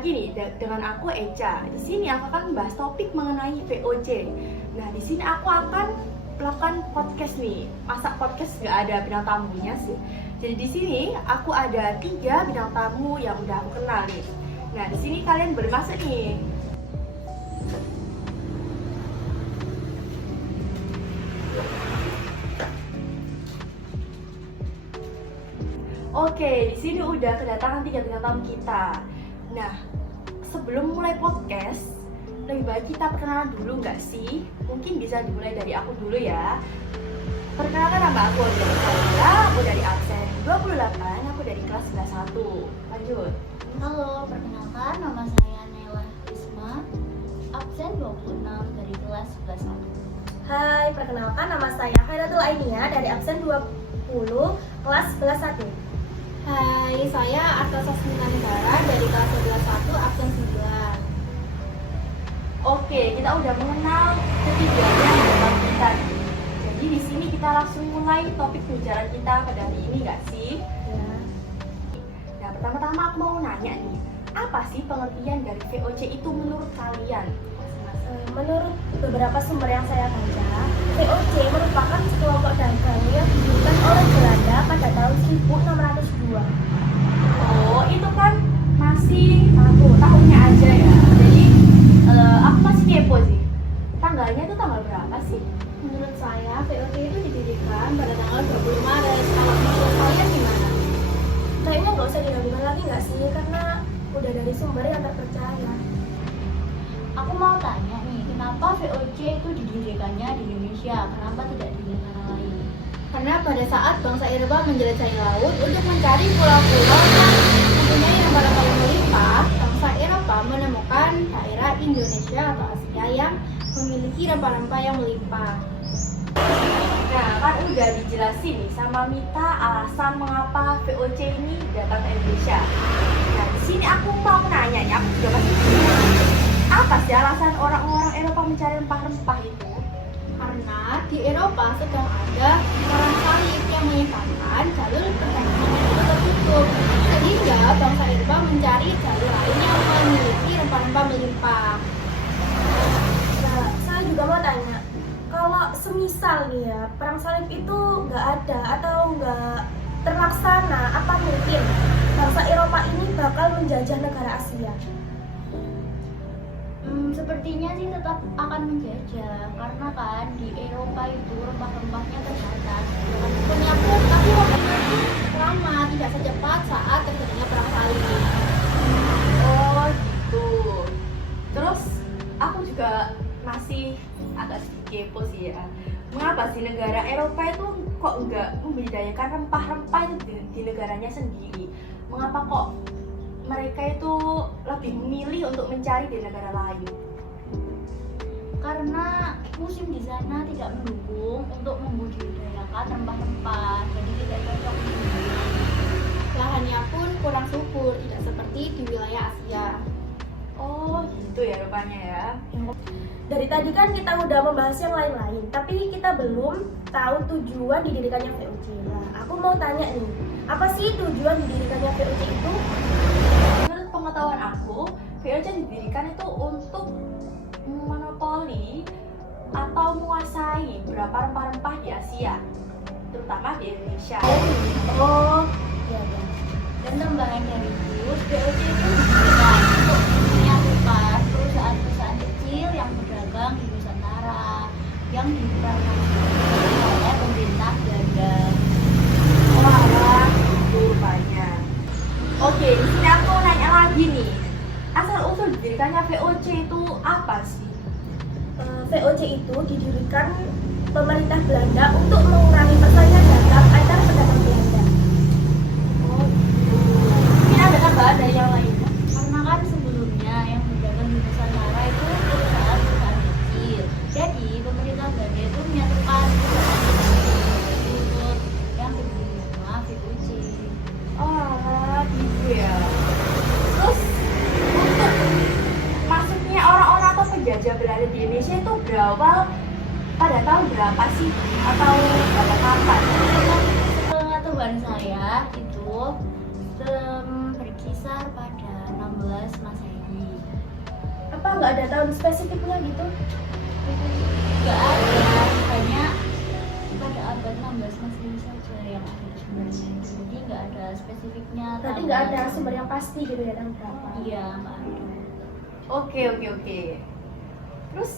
lagi nih dengan aku Eca. Di sini aku akan membahas topik mengenai VOC. Nah, di sini aku akan melakukan podcast nih. Masa podcast nggak ada bintang tamunya sih? Jadi di sini aku ada 3 bintang tamu yang udah aku kenal nih. Nah, di sini kalian boleh masuk nih. Oke, di sini udah kedatangan 3 bintang tamu kita. Nah, sebelum mulai podcast, lebih baik kita perkenalan dulu nggak sih? Mungkin bisa dimulai dari aku dulu ya. Perkenalkan, nama aku Ojeka, aku dari absen 28, aku dari kelas 11-1. Lanjut. Halo, perkenalkan nama saya Naila Risma, absen 26 dari kelas 11-1. Hai, perkenalkan nama saya Khairatul Ainia dari absen 20 kelas 11-1. Hai, saya Arta Sasmina Negara dari kelas 11-1 absen 9. Oke, kita udah mengenal ketiganya dalam kita nih. Jadi di sini kita langsung mulai topik pembicaraan kita pada hari ini nggak sih? Ya. Nah, pertama-tama aku mau nanya nih, apa sih pengertian dari VOC itu menurut kalian? Menurut beberapa sumber yang saya baca, VOC merupakan kelompok dagang yang didirikan oleh Belanda pada tahun 1602. Oh, itu kan masih tahunnya aja ya. Jadi aku masih kepo sih. Tanggalnya itu tanggal berapa sih? Menurut saya, VOC itu didirikan pada tanggal 20 Maret. Kalau menurut kalian gimana? Kayaknya nggak usah diragukan lagi nggak sih, karena udah dari sumber yang terpercaya. Aku mau tanya nih, kenapa VOC itu didirikannya di Indonesia? Kenapa tidak di negara lain? Karena pada saat bangsa Eropa menjelajahi laut untuk mencari pulau-pulau yang mempunyai rempah-rempah yang melimpah, bangsa Eropa menemukan daerah Indonesia atau Asia yang memiliki rempah-rempah yang melimpah. Nah, kan udah dijelasin nih sama Mita alasan mengapa VOC ini datang ke Indonesia. Nah, di sini aku mau nanya nih, aku juga masih bingung. Apa sih alasan orang-orang Eropa mencari rempah-rempah itu? Karena di Eropa sedang ada perang salib yang menyebabkan jalur perdagangan itu tertutup, sehingga bangsa Eropa mencari jalur lain yang memiliki rempah-rempah melimpah. Nah, saya juga mau tanya, kalau semisal nih ya, perang salib itu nggak ada atau nggak terlaksana, apa mungkin bangsa Eropa ini bakal menjajah negara Asia? Sepertinya sih tetap akan menjajah, karena kan di Eropa itu rempah-rempahnya terbatas. Punya pun, tapi waktunya itu lama, tidak secepat saat terjadinya perang salib. Oh gitu. Terus aku juga masih agak sedikit kepo sih ya. Mengapa sih negara Eropa itu kok nggak membudidayakan rempah-rempah itu di negaranya sendiri? Mengapa kok mereka itu lebih memilih untuk mencari di negara lain? Karena musim di sana tidak mendukung untuk membudidayakan rempah-rempah, jadi tidak cocok di sini. Lahannya pun kurang subur, tidak seperti di wilayah Asia. Oh gitu ya rupanya ya. Dari tadi kan kita udah membahas yang lain-lain, tapi kita belum tahu tujuan didirikannya VOC. Nah, aku mau tanya nih, apa sih tujuan didirikannya VOC itu? Menurut pengetahuan aku, VOC didirikan itu untuk monopoli atau menguasai beberapa rempah-rempah di Asia, terutama di Indonesia. Oh, iya ya. Dan tambahan dari itu, VOC itu didirikan untuk menyatukan perusahaan-perusahaan kecil yang berdagang di Nusantara yang diperankan oleh pemerintah Belanda. Wah, itu rupanya. Oke, di sini aku nanya lagi nih. Asal usul didirikannya VOC itu apa sih? VOC itu didirikan pemerintah Belanda untuk mengurangi persaingan dagang antar pedagang Belanda. Oh, gitu. Ini ada tambahan dari yang lainnya? Karena kan sebelumnya yang berdagang di Nusantara itu perusahaan-perusahaan kecil. Jadi pemerintah Belanda itu menyatukan perusahaan tersebut yang berdiri nama VOC. Oh, gitu ya. Terus untuk masuknya orang-orang atau penjajah Belanda di Indonesia itu berawal pada tahun berapa sih? Atau pada kapan? Pengetahuan saya itu berkisar pada 16 Masehi. Apa nggak ada tahun spesifiknya gitu? Nggak ada, hanya pada abad 16 Masehi saja yang ada sebenarnya. Jadi nggak ada spesifiknya. Berarti tahun nggak ada berapa. sumber yang pasti gitu ya tahun berapa? Iya, nggak ada. Oke. Terus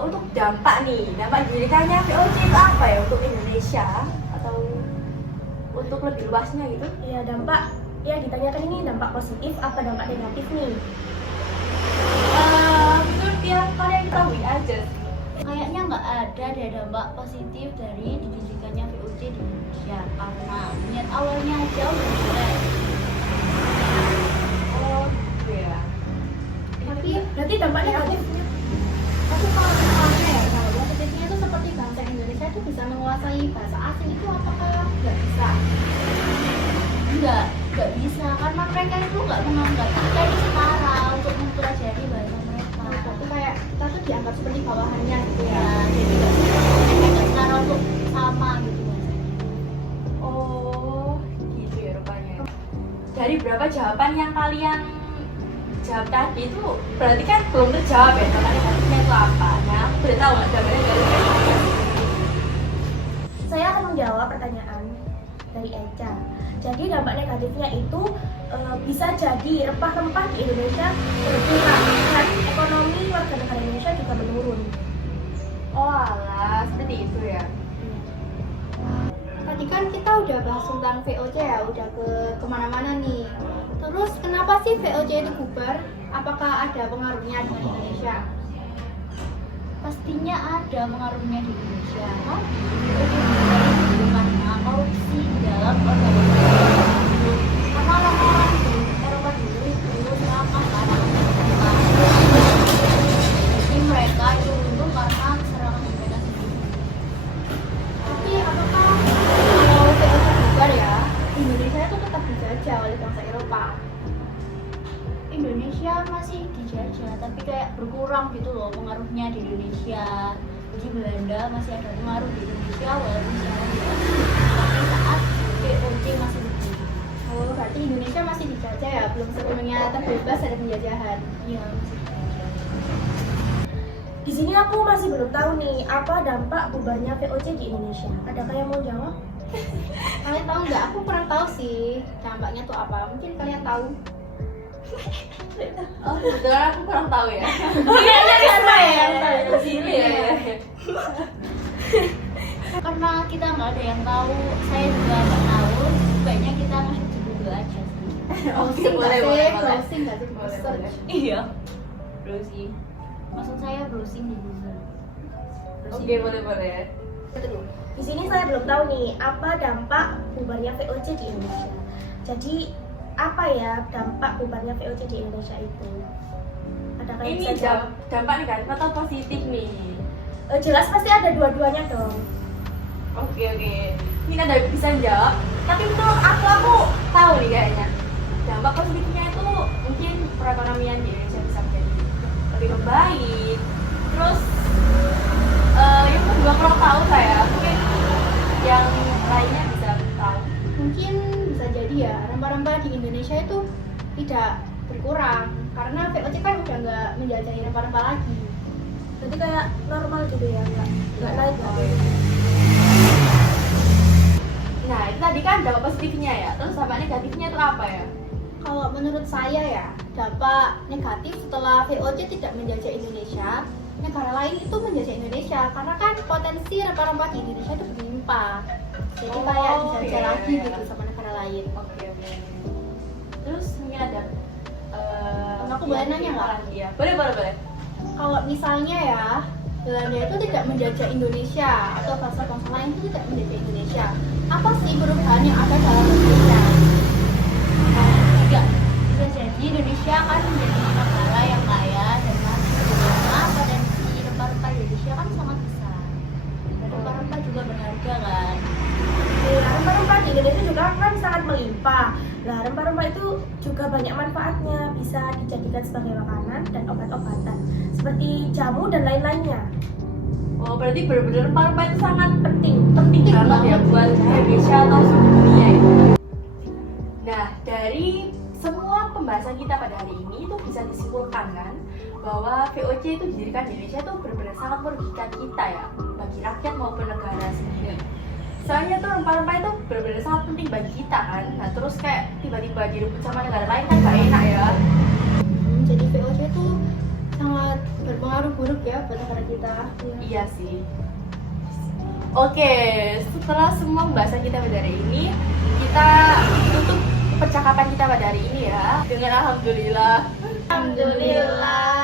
untuk dampak didirikannya VOC itu apa ya untuk Indonesia atau untuk lebih luasnya gitu? Ya dampak, ya ditanyakan ini dampak positif apa dampak negatif nih? Menurut yang kalian ketahui aja. Kayaknya nggak ada deh dampak positif dari didirikannya VOC di Indonesia karena niat awalnya aja udah jelek. Oh gitu ya. Tapi Berarti dampak negatifnya? kalau misalnya ya kalau positifnya itu seperti bangsa Indonesia itu bisa menguasai bahasa asing itu apakah nggak bisa? Nggak bisa karena mereka itu nggak menganggap kita itu setara untuk mempelajari bahasa mereka. Berarti kayak kita tuh dianggap seperti bawahannya gitu ya? Ya, jadi nggak bisa mereka setara untuk sama gitu bahasanya. Oh gitu ya rupanya. Dari berapa jawaban yang kalian jawab tadi itu berarti kan belum terjawab ya dampak negatifnya itu apa? Nah, aku boleh tahu nggak jawabannya dari siapa? Saya akan menjawab pertanyaan dari Eca. Jadi dampak negatifnya itu bisa jadi rempah-rempah di Indonesia berkurang dan ekonomi warga negara Indonesia juga menurun. Oh alah, seperti itu ya. Tadi kan kita udah bahas tentang VOC ya, udah kemana-mana nih. Terus kenapa sih VOC itu bubar? Apakah ada pengaruhnya di Indonesia? Pastinya ada pengaruhnya di Indonesia. Karena korupsi di dalam organisasi. Karena orang-orang di Eropa dulu itu serakah karena jadi mereka itu untung karena keserakahan mereka sendiri. Tapi apakah kalau VOC bubar ya, Indonesia itu tetap dijajah oleh bangsa Eropa? Indonesia masih dijajah, tapi kayak berkurang gitu loh pengaruhnya di Indonesia. Jadi Belanda masih ada pengaruh di Indonesia walaupun sekarang tidak. Tapi saat VOC masih berdiri. Oh, berarti Indonesia masih dijajah ya, belum sepenuhnya terbebas dari penjajahan. Iya masih dijajah. Di sini aku masih belum tahu nih apa dampak bubarnya VOC di Indonesia. Adakah yang mau jawab? Kalian tahu nggak? Aku kurang tahu sih dampaknya tuh apa. Mungkin kalian tahu. Oh, kebetulan aku kurang tahu ya. Iya, siapa yang tahu? Di sini ya. Karena kita nggak ada yang tahu, saya juga nggak tahu. Sebaiknya kita masuk di Google aja sih. Oke, boleh. Browsing nggak sih? Boleh, Search. boleh. Iya. Browsing. Maksud saya browsing di Google. Oke, boleh. Di sini saya belum tahu nih apa dampak bubarnya VOC di Indonesia. Jadi apa ya dampak bubarnya VOC di Indonesia itu? Adakah yang Ini bisa jawab? dampak negatif atau positif nih? Jelas pasti ada dua-duanya dong. Oke. Ini ada bisa jawab. Tapi itu aku tahu nih kayaknya. Dampak positifnya itu mungkin perekonomian di Indonesia bisa menjadi lebih membaik. Terus yang kedua kurang tahu saya. Mungkin yang lainnya bisa tahu. Mungkin bisa jadi ya rempah-rempah di Indonesia itu tidak berkurang karena VOC kan udah nggak menjajahi rempah-rempah lagi. Berarti kayak normal gitu ya, nggak naik lagi. Nah, itu tadi kan dampak positifnya ya. Terus dampak negatifnya itu apa ya? Kalau menurut saya ya dampak negatif setelah VOC tidak menjajah Indonesia, negara lain itu menjajah Indonesia karena kan potensi rempah-rempah di Indonesia itu berlimpah. Jadi kayak dijajah iya. lagi gitu sama negara lain. Oke. Terus ini ada Aku boleh nanya nggak? Iya, boleh. Kalau misalnya ya Belanda itu tidak menjajah Indonesia atau bangsa-bangsa lain itu tidak menjajah Indonesia, apa sih perubahan yang ada dalam Indonesia? Tidak bisa jadi Indonesia kan menjadi negara yang kaya dan maju karena potensi rempah-rempah Indonesia kan sangat besar. Dan rempah-rempah juga berharga kan. Iya, rempah-rempah di Indonesia juga kan sangat melimpah. Nah, rempah-rempah itu juga banyak manfaatnya, bisa dijadikan sebagai makanan dan obat-obatan, seperti jamu dan lain-lainnya. Oh, berarti benar-benar rempah-rempah itu sangat Penting. penting banget ya banget. buat Indonesia atau seluruh dunia itu. Nah, dari semua pembahasan pembahasan kita pada hari ini itu bisa disimpulkan kan bahwa VOC itu didirikan di Indonesia itu benar-benar sangat merugikan kita ya, bagi rakyat maupun negara sendiri. Soalnya tuh rempah-rempah itu benar-benar sangat penting bagi kita kan. Nah terus kayak tiba-tiba direbut sama negara lain kan gak enak ya. Jadi VOC itu sangat berpengaruh buruk ya buat negara kita. Iya sih. Oke, setelah semua pembahasan kita pada hari ini, kita tutup percakapan kita pada hari ini ya dengan alhamdulillah. Alhamdulillah.